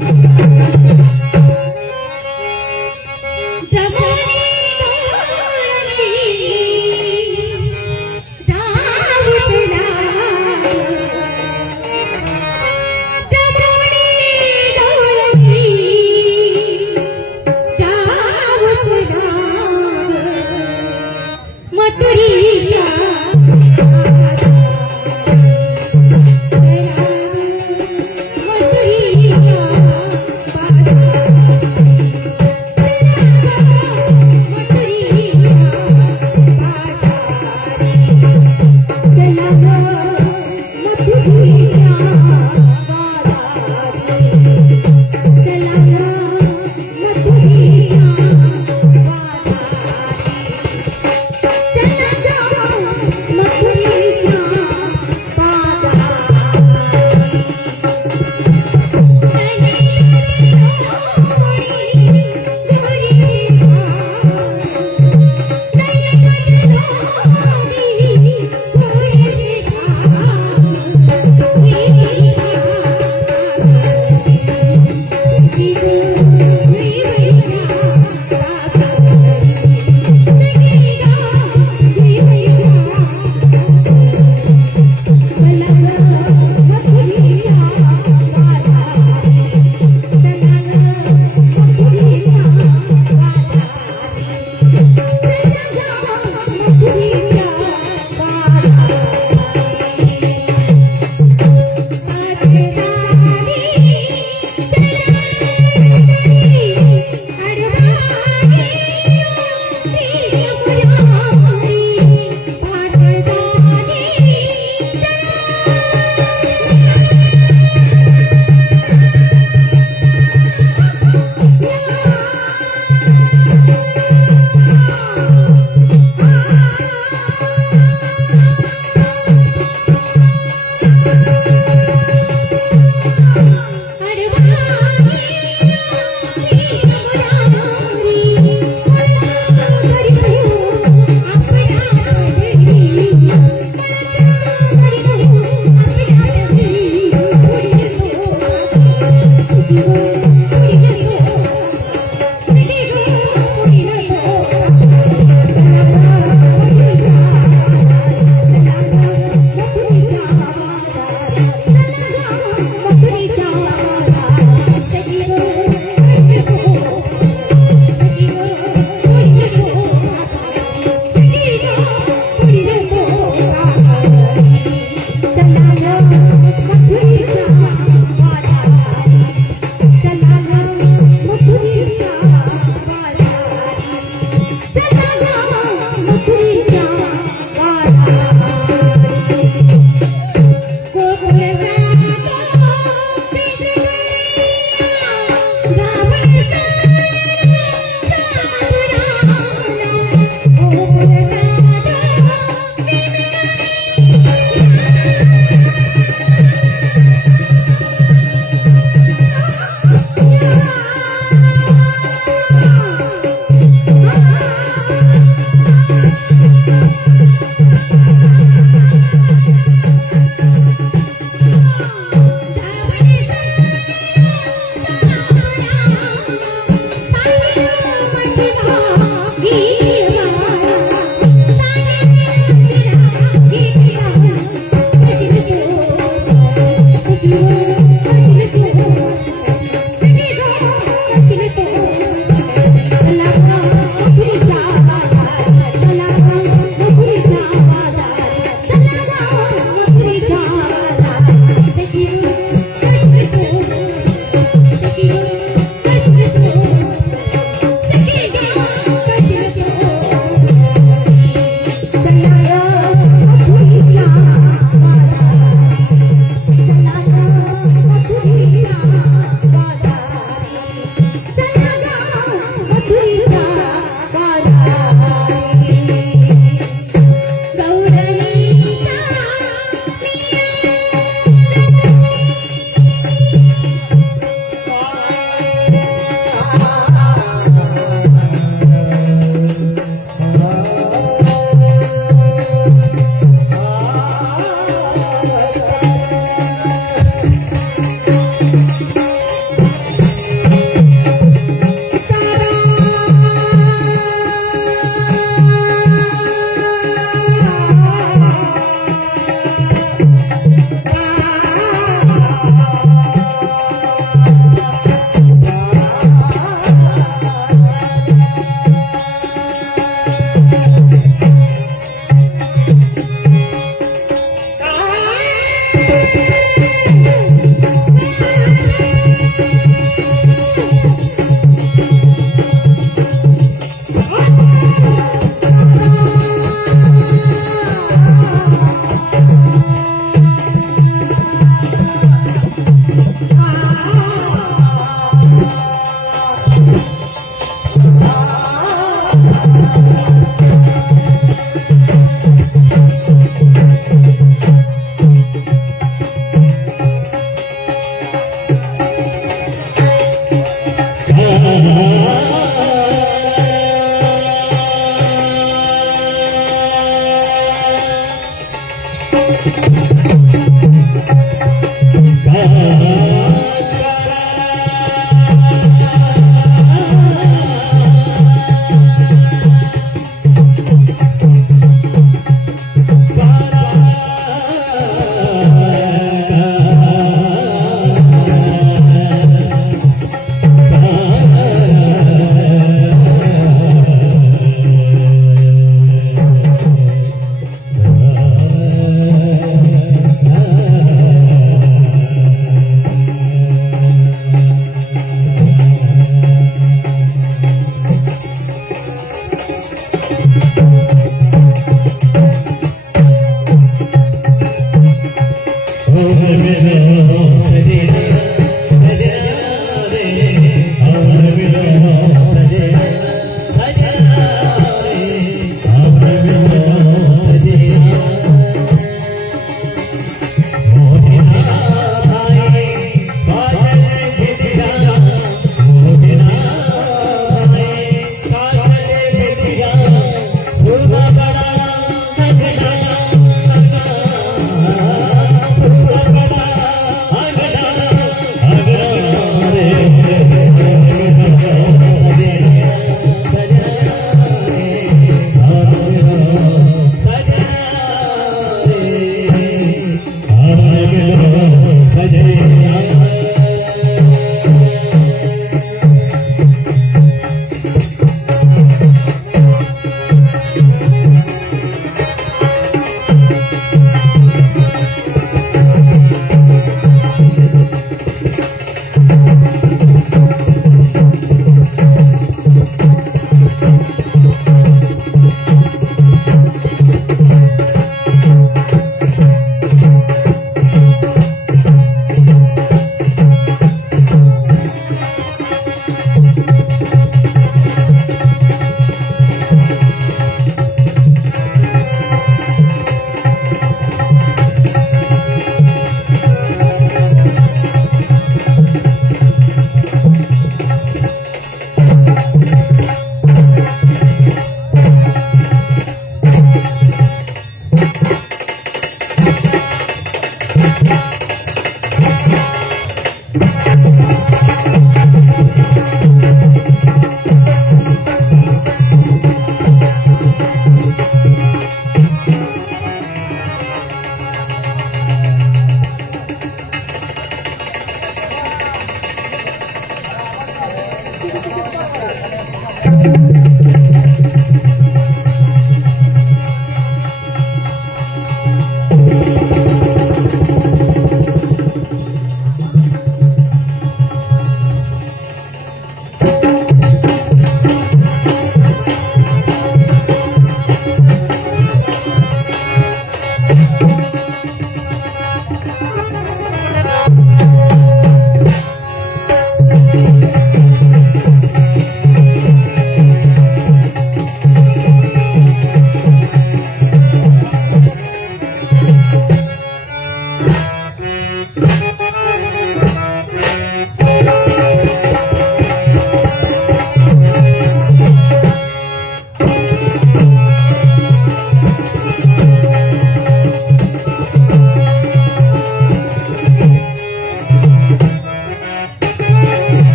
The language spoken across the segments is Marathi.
ハハハハ! you.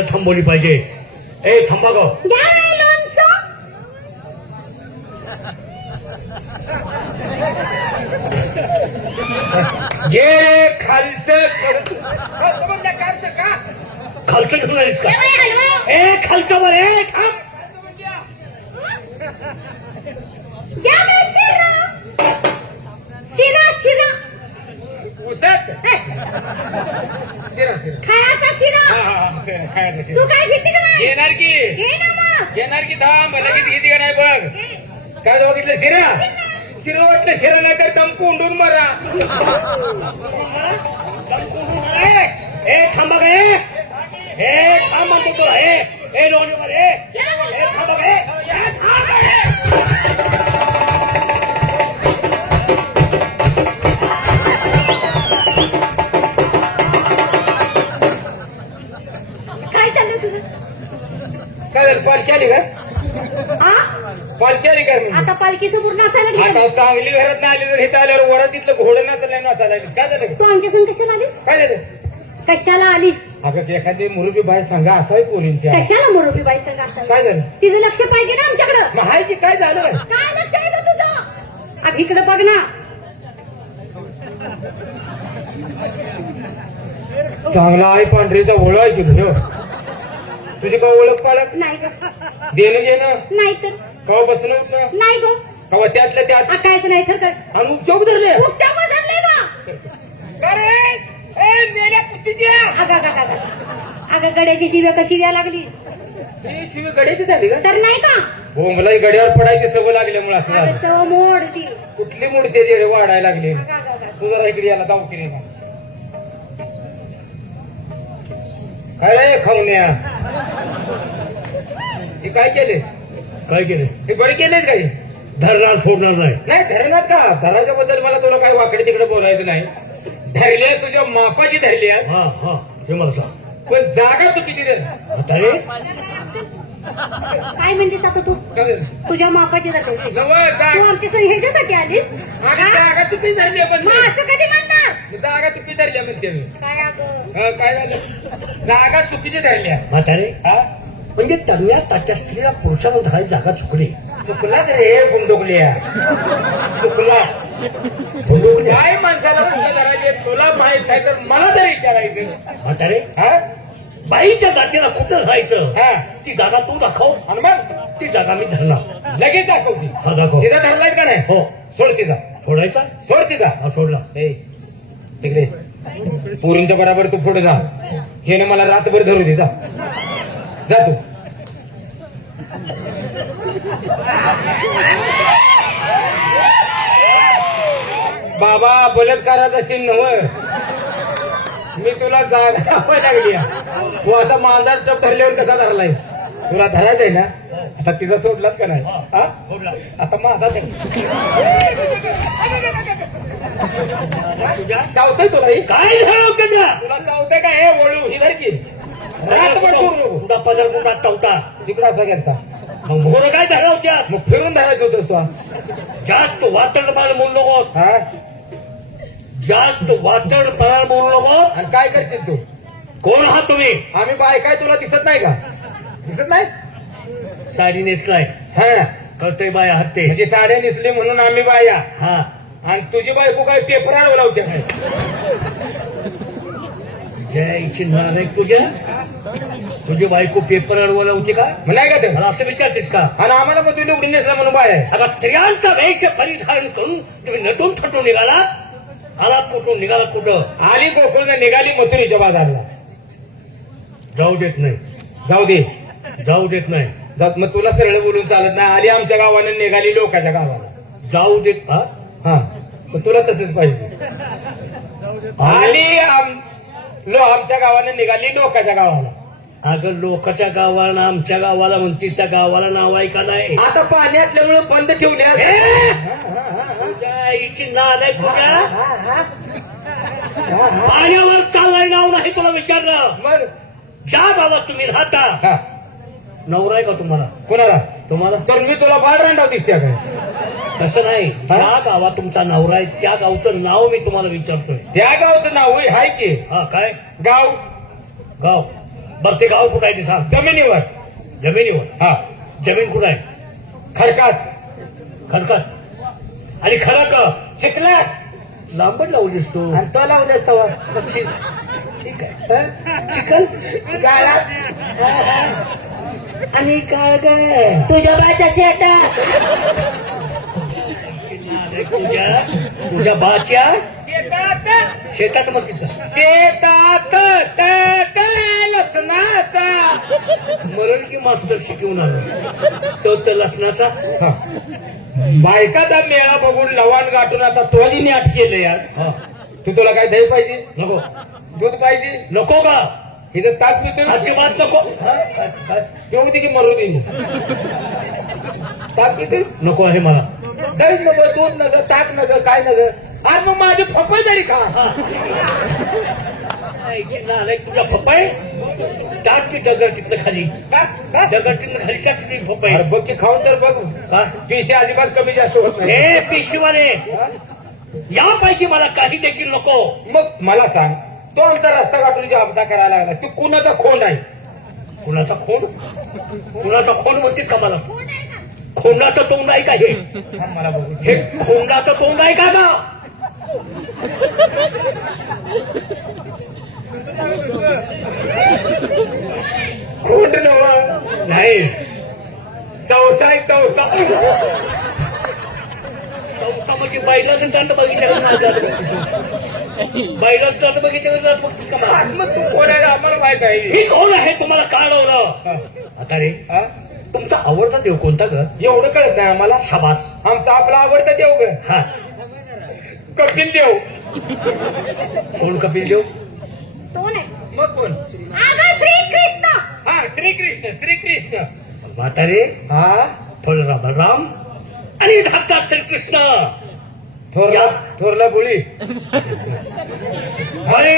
तिला थांबवली पाहिजे. ए थांबा गो. द्या नाही लोणचं. जे खालचं खालचं घेऊन आलीस का? ए खालचं ए थांब द्या बाई शिरा शिरा शिरा उसत ए, शिरा शिरा खायचा शिरा हा हा हा तू काय घेते का नाही? येणार की. घे ना मग. येणार की थांब लगेच घेते का नाही बघ. काय बघितलं शिरा? शिरा वाटलं शिरा नाही तर दम कोंडून मारा. ए, थांबा ए. ए थांब म्हणतो तुला ए ए लोणीवर ए. काय पालखी समोर नाचायला आता गेली चांगली घरात नाही आली तर इथं आल्यावर वरात तिथलं घोडं नाचायला नाचायला. काय झालं? तू आमच्या संग कशाला आलीस? काय झालं? कशाला आलीस? अगं की एखादी मुरुबी बाई सांगा असावी पोरींच्या कशाला मोरोबी बाई संग असावी? काय झालं? तिचं लक्ष पाहिजे ना आमच्याकडं. मग हाय की काय झालं? काय लक्ष आहे गं तुझं? अग इकडे बघ ना. चांगला आहे पांढरीचा ओळख आहे की तुझं तुझी का ओळख पाळख नाही ग. देणं घेणं? नाही तर? कवा उठणं नाही ग. कवा त्यातल्या त्यात? आकायचं नाही काय? आणि चौक धरले उपचार धरले अगं गड्याची शिव्या कशी द्या लागली ही शिवी गड्याची झाली का? तर नाही का? हो मला ही गड्यावर पडायची सवय लागल्यामुळे असं अगं सव मोड ती. कुठली मूर्ती जेडे वाढायला लागली? अगं अगं अगं. तू जरा इकडे याला जाऊ की. काय रे खाऊन्या हे काय केले काय केलं? हे बरे केलेच काही? धरणार सोडणार नाही. नाही धरणात का? धराच्या बद्दल मला तुला काही वाकडे तिकडे बोलायचं नाही. धरली आहे तुझ्या मापाची धरली आहे हा हा हे मला सांग. पण जागा चुकीची दे. काय म्हणतेस आता तू? काय? तुझ्या मापाची जाते तू जागा. आमच्या संग ह्याच्यासाठी आलीस? आणि? जागा चुकी धरली आहे पण मग असं कधी म्हणणार? जागा चुकी धरली आहे म्हणते मी. काय अगं? हा, काय झालं? जागा चुकीची धरली आहे. म्हातारे हा? म्हणजे तन्या ताट्या स्त्रीला पुरुषाला धरायची जागा चुकली. चुकलाच रे गुंडोकल्या चुकला. काय माणसाला कुठं धरायचे? तुला माहीत आहे तर मला तरी विचारायचं. म्हातारे हा? बाईच्या जातीला कुठं हा. ती जागा तू दाखव. आणि मग? ती जागा मी धरणार. लगेच दाखवती हा दाखव. तिचा धरलाय का नाही? हो. सोड तिचा. सोडायचा? सोड तिचा. हा सोडला. ए तिकडे. पोरींच्या बरोबर तू पुढे जा. हे ना मला रातभर धरू दे जा तू. बाबा बलात्काराचा सीन नव मी तुला जागा लागली. तू असा मांजर टप धरल्यावर कसा धरलाय तुला धरायचंय ना? आता तिचा सोडलाच का नाही? हा? आता माझा चावतंय तुला काय झालं तुला चावतंय का? हे वळू ही धर की. रातभर सोडू. नको तुझा पदर कुठा टवता तिकडं असा गेलता मग काय धरवत्या मग फिरून धरायचं होतं तू. जास्त वातड पाळ बोलू नको हा? जास्त वातड पाळ बोलू नको आणि काय करशील तू? कोण आहात तुम्ही? आम्ही बाय काय तुला दिसत नाही का? दिसत नाही? साडी नेसलाय. हा. कळतय बाय आहात ते. म्हणजे साड्या दिसले म्हणून आम्ही बाया. हा. आणि तुझी बायको काय पेपरावर लावते काय जयची नाही तुझ्या तुझी बायको पेपरवर बोलवते का? म्हणाय का ते? मला असं विचारतेस का? आणि आम्हाला पण तुम्ही उघडी नेसला म्हणून बाय आता स्त्रियांचा वेश परिधान करून तुम्ही नटून थटून निघाला? आलात कुठून निघाला कुठं? आली गोकुळ निघाली मथुरीच्या बाजारला जाऊ देत नाही. जाऊ दे. जाऊ देत नाही. जात मग तुला सरळ बोलून चालत नाही. आली आमच्या गावानं निघाली लोकांच्या गावाला जाऊ देत हा? हा. तुला तसंच पाहिजे. आली आम- लो आमच्या गावानं निघाली लोकांच्या गावाला. अगं लोकांच्या गावाला आमच्या गावाला म्हणतीस त्या गावाला नाव आहे. का नाही आता पाणी असल्यामुळे बंद ठेवले. तुझ्या आईची नाल आहे तुझ्या. पाण्यावर चाललंय नाव नाही तुला विचारलं. मग? ज्या गावात तुम्ही राहता. हा. नवरा आहे का तुम्हाला? कोणाला? तुम्हाला? तर मी तुला बाळ रांडाव दिसते काय तसं नाही. ज्या गावात तुमचा नवरा आहे त्या गावचं नाव मी तुम्हाला विचारतोय. त्या गावचं नाव होय हाय की? हा काय? गाव. गाव. बरं ते गाव कुठं आहे ते सांग. जमिनीवर. जमिनीवर? हा. जमीन कुठं आहे? खडकात. खडकात. आणि खरं का? चिखलात. लांबड लावलीस तू. आणि तो तवा पक्षी ठीक आहे. चिकन गाळात आणि काय तुझ्या बाच्या शेटा तुझ्या तुझ्या बाच्या? शेतात. शेतात मग तिचं? शेतात लसणाचा. मरण की मास्टर शिकवून आलो. तो तर लसणाचा? हा. बायकाचा मेळा बघून लवाण गाठून आता तोही नाट केलं यार. हा. तू तुला काय दही पाहिजे? नको. दूध पाहिजे? नको का हिचं ताक पितो अजिबात नको. हा? काय की मरू दे. ताक पिते नको आहे मला. दही नग दूध नग ताक नग काय नग अरे मग माझे फपय तरी खा. नालाय तुझा पप्पाय टाक की दगड तिथनं खाली? दगड तिथनं खाली टाक पप्पाय अरे बघ की खाऊन तर बघ. हा? पिशे अजिबात कमी जास्त होत नाही. ए पिशीवाले! हा? यापैकी मला काही देखील नको. मग मला सांग तो आमचा रस्ता गाठून जे अपघात करायला लागला तू कुणाचा खोंड आहेस? कुणाचा खोड कुणाचा खोड म्हणतेस का मला? खोंडाचं तोंड आहे का हे? हे खोंडाचं तोंड आहे का गा? खोंड नव नाही. चौसाय चौसा. चौसा म्हणजे बैलाच दंड माझ्या बैलाच दंड का? आज मग तू कोण आहे आम्हाला माहीत आहे. मी कोण आहे? तुम्हाला कळवलं. हा. आता रे हा? तुमचा आवडता देव कोणता ग? एवढं कळत नाही आम्हाला. शाबास. आमचा आपला आवडता देव ग. हा. कपिल देव. कोण कपिल देव? तो नाही मग कोण? अगं श्रीकृष्ण. हा श्रीकृष्ण श्रीकृष्ण. म्हातारे हा थोडं राम राम आणि धाकटा श्रीकृष्ण. थोरला. थोरला बोली अरे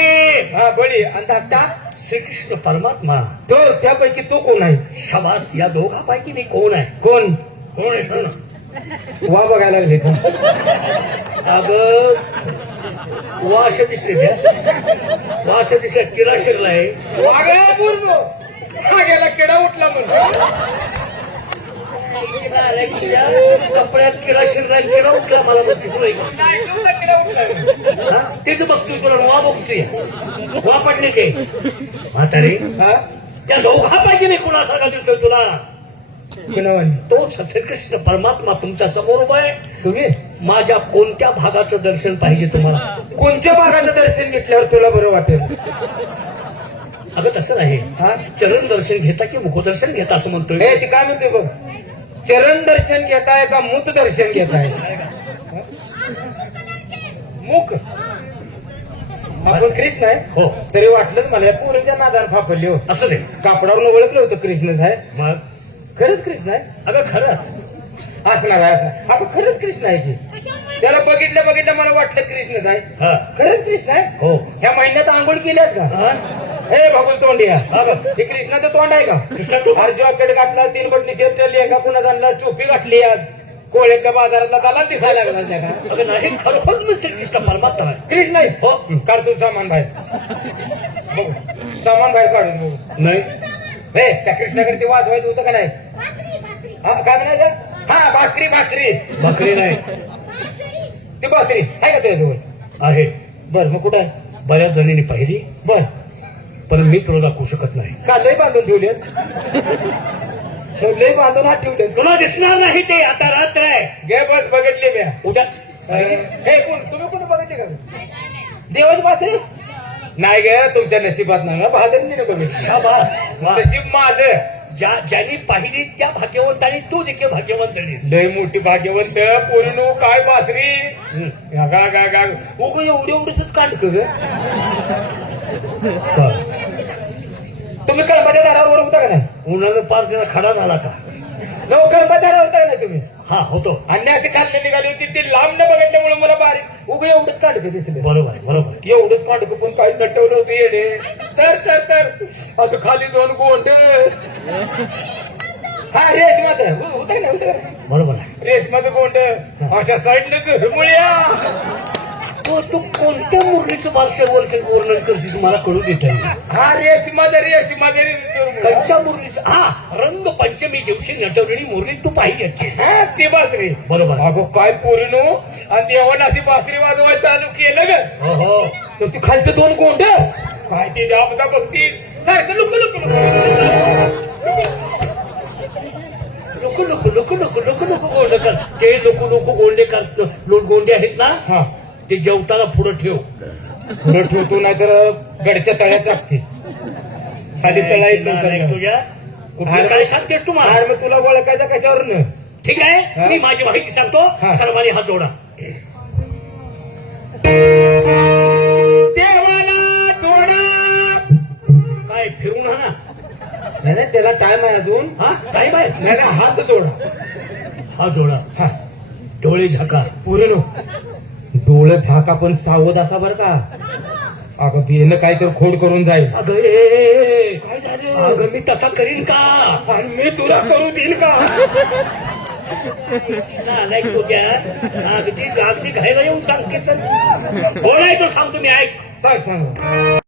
हा बोली आणि धाकटा श्रीकृष्ण परमात्मा तो त्यापैकी तो कोण आहे? शाबास या दोघांपैकी मी कोण आहे? कोण? कोण आहे सांग ना वा बघायला लागले का? अग वाश दिसले त्या वाश दिसल्या किडा शिरलाय. वागळा पूर्ण हा गेला किडा उठला म्हणून. कपड्यात किडा शिरलाय किडा उठला मला मग दिसलोय तेच बघतोय तुला वा बघतोय वा पडले ते म्हातारे हा त्या पाहिजे मी कुणासारखा दिसतोय तुला तो श्रीकृष्ण परमात्मा तुमच्यासमोर उभा आहे तुम्ही माझ्या कोणत्या भागाचं दर्शन पाहिजे तुम्हाला कोणत्या भागाचं दर्शन घेतल्यावर तुला बरं वाटेल अगं तसं नाही हा चरण दर्शन घेता की मुखदर्शन घेता असं म्हणतोय ते काय म्हणते बघ? चरण दर्शन घेताय का मूत दर्शन घेताय? मुख? आपण कृष्ण आहे. हो. तरी वाटलंच मला या पोरीच्या नादान फापरली हो असं दे. कापडावरून ओळखलं होतं कृष्ण साहेब. मग? खरंच कृष्ण आहे? अगं खरंच. असणार आहे असं आपण खरंच कृष्ण आहे की? त्याला बघितलं बघितलं मला वाटलं कृष्णच आहे हा. खरंच कृष्ण आहे? हो. ह्या महिन्यात आंघोळ केल्यास का? हा? भगवान तोंडिया. हा कृष्णाचं तोंड आहे का? कृष्ण अरे जॉकेट घातला तीन बटणी शेतली एका पुन्हा आणला टोपी घातली आज. कोळ्यातल्या बाजारातला त्याला दिसायला लागला का? अगं नाही खरोखर श्रीकृष्ण परमात्मा कृष्ण आहे हो. काढ तू सामान बाहेर. सामान बाहेर काढून बघू. नाही. हे त्या कृष्णाकडे ते वाजवायचं होतं का नाही? हा काय म्हणायचं? हा भाकरी भाकरी. बकरी नाही. ती भाकरी आहे का तुझ्याजवळ? आहे. बर मग कुठं बऱ्याच जणींनी पाहिली. बर. पण मी तुला दाखवू शकत नाही. का लय बांधून ठेवलेस? हो, लय बांधून हात ठेवलेस. तुला दिसणार नाही ते आता रात्र आहे. घे बस बघितली मी. उद्या. हे कोण? तुम्ही कुठं बघितले का? देवाची बासरी नाही गे तुमच्या नशिबात नाही बहादरीने बघितली शाबास. नशीब माझं. ज्या ज्यांनी पाहिली त्या भाग्यवंतांनी तू देखील भाग्यवंत झालीस. लय मोठी भाग्यवंत पोरीनो काय बासरी. गा गा गा. उग एवढे एवढंच ग? तुम्ही कळपाच्या दारावर होता का नाही? उन्हानं पार तिला खडा झाला का? नो कळपाच्या होता का नाही तुम्ही? हा होतो. आणि असे खाल्ले निघाली होती ती लांब न बघितल्यामुळे मला बारीक उग एवढंच काढत दिसले. बरोबर आहे बरोबर आहे. एवढंच काढत पण काही नटवलं होतं येडे. तर तर तर. असं खाली दोन गोंड. हा रेशमाचं. होतं ना होतं का? बरोबर आहे. रेशमाचं कोंड अशा साईडनं मुळ्या. तो तू कोणत्या मुरलीचं बारशे वर्ष वर्णन करतेस मला कळू देत हा रेशमाचं रेशमाचं कंच्या मुरलीचं हा रंग पंचमी दिवशी नटवलेली मुरली तू पाहिजे. हा ते बासरी बरोबर. अगो काय पोरीनो आणि देवानं अशी बासरी वाजवायला चालू केलं ग. हो हो. तर तू खालचं दोन कोंड. काय ते जाबदा बघती सारखं लुक लुक लुक. नको नको नको नको नको गोंडे कर. ते नको नको गोंडे कर. गोंडे आहेत ना? हा. ते जेवताना पुढं ठेव. पुढं ठेवतो नाहीतर गडच्या तळ्यात लागते खाली तळा येत नाही, तुझ्या. कुठलं अरे- काय सांगतेस तुम्हाला अरे मग तुला ओळखायचं कशावरनं? ठीक हा. आहे मी माझी माहिती सांगतो. हा. सर्वांनी हात जोडा. देवाला थोडा काय फिरून हा ना नाही नाही, त्याला टाइम आहे अजून. हा काय बाय नाही नाही, हात जोडा. हात जोडा. हा. डोळे झाका. पुरेनो डोळं झाका पण सावध असा बर का? अगं तिनं काहीतरी खोड करून जाईल. अगं ए, काय झालं? अगं मी तसा करीन का? आणि मी तुला करू देईल का? तुझ्या अगदी अगदी घायला येऊन सांगते बोलाय तो सांगतो मी ऐक. सांग सांग.